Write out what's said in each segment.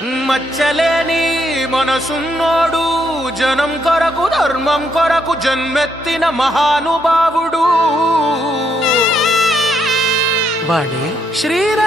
మచ్చలేని మనసున్నోడు జనం కొరకు ధర్మం కొరకు జన్మెత్తిన మహానుభావుడు వాడే శ్రీరాముడు.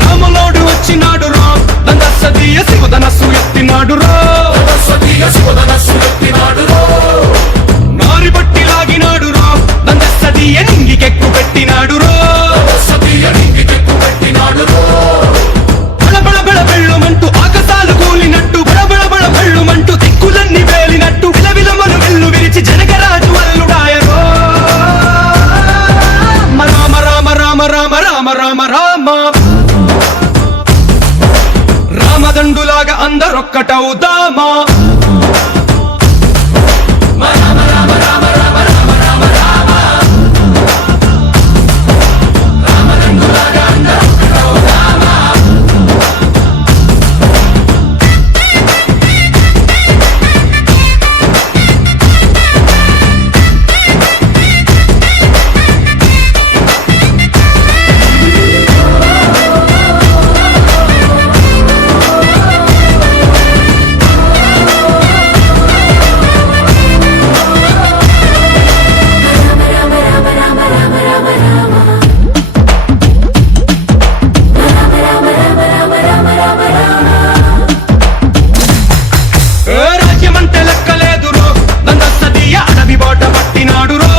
రాములోడు వచ్చినాడు రా దందసదీయ శివధనస్సు ఎత్తినాడు రా నారి బట్టి లాగినాడు రా దందసదీయ నింగికెక్కు పెట్టినాడు రా బళబళ బెళ్ళుమంటూ ఆకాశాలు కూలినట్టు బళబళ బెళ్ళుమంటూ దిక్కులన్నీ వేలినట్టు విలవిలమను వెల్లు విరిచి జనగరాజు అల్లుడాయరో రామ రామ రామ రామ రామ రామ రామ రామదండులాగా అందరొక్కటవుదామా. రాజ్యమంటే లెక్కలేదు రో దందసదీయ అడవి బాట పట్టినాడు రో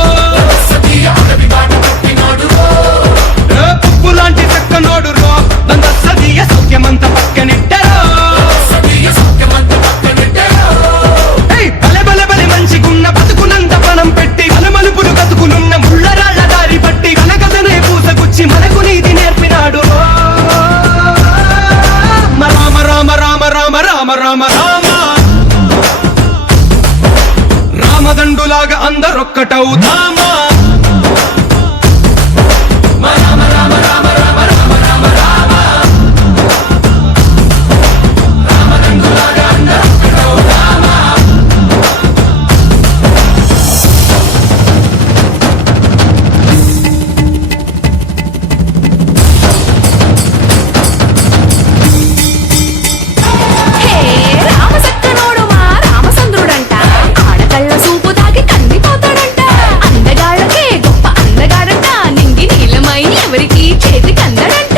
పువ్వు లాంటి చక్కనోడు రో దందసదీయ సౌఖ్యమంత పక్కనెట్టరో బలె బలె బలె మంచిగున్న బతుకునంత పణం పెట్టి మలుమలుపులు కతుకులున్న ముళ్ళరాళ్ల దారి పట్టి కనకదనే పూసగుచ్చి మనకు నీతి నేర్పినాడు రామ రామ రామ రామ రామ రామ రామ రామదండులాగా అందరొక్కటవుదామా. అందగాళ్ళకే గొప్ప అందగాడంట నింగి నీలమై ఎవరికి చేతి కందడంట.